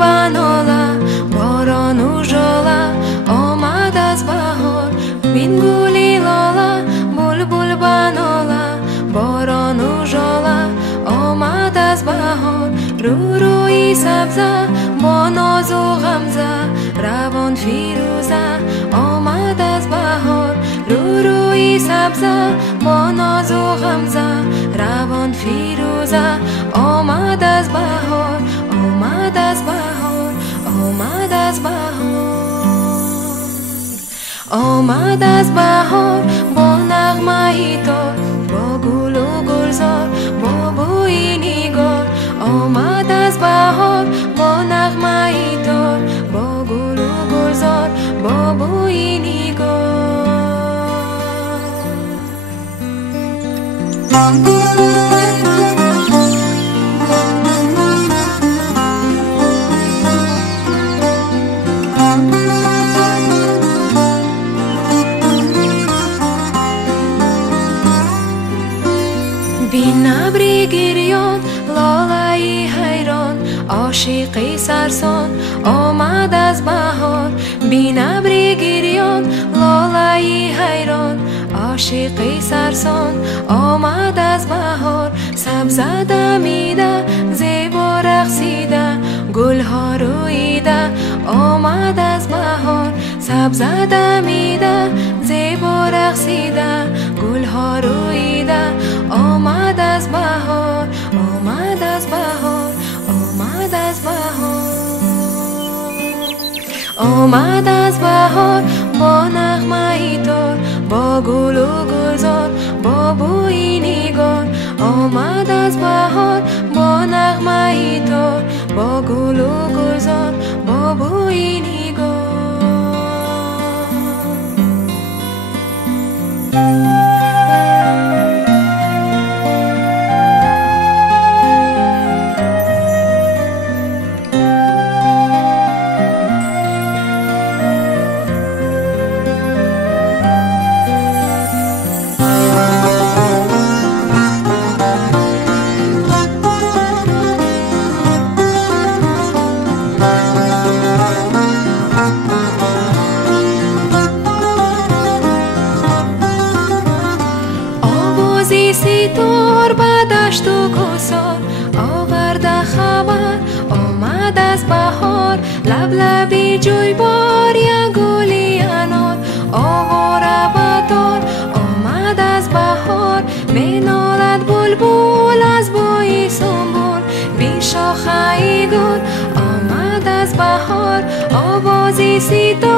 بناله باران و ژاله آمد از بهار بین گلی لاله بلبل بناله باران و ژاله آمد از بهار روی سبزه با ناز و غمزه روان فیروزه آمد از بهار روی سبزه با ناز و غمزه روان فیروزه آمد از بهار آمد از بهار آمد از بهار آمد از بهار با نغمه ای تار با گل و گلزار با بوی نگار آمد از بهار با نغمه ای تار با گل و گلزار با بوی نگار بین ابری گریان لاله‌ای حیران عاشقی سرسان آمد از بهار بین ابری گریان لاله‌ای حیران عاشقی سرسان آمد از بهار سبزه دمیده زیبا رقصیده گلها رویده آمد از بهار سبزه دمیده زیبا رقصیده گلها رویده آمد از بهار آمد از بهار آمد از بهار آمد از بهار با نغمه ای تار با گل و گلزار با بوی نگار آمد از بهار با نغمه ای تار با گل و گلزار با بوی نگار سیتار به دشت و کوسار آورده خبر آمد از بهار لب لبی جویبار یا گلی انار آواره بتار آمد از بهار مینالد بلبل از بوی سنبل بی شاخه ای گل آمد از بهار آوازی سیتار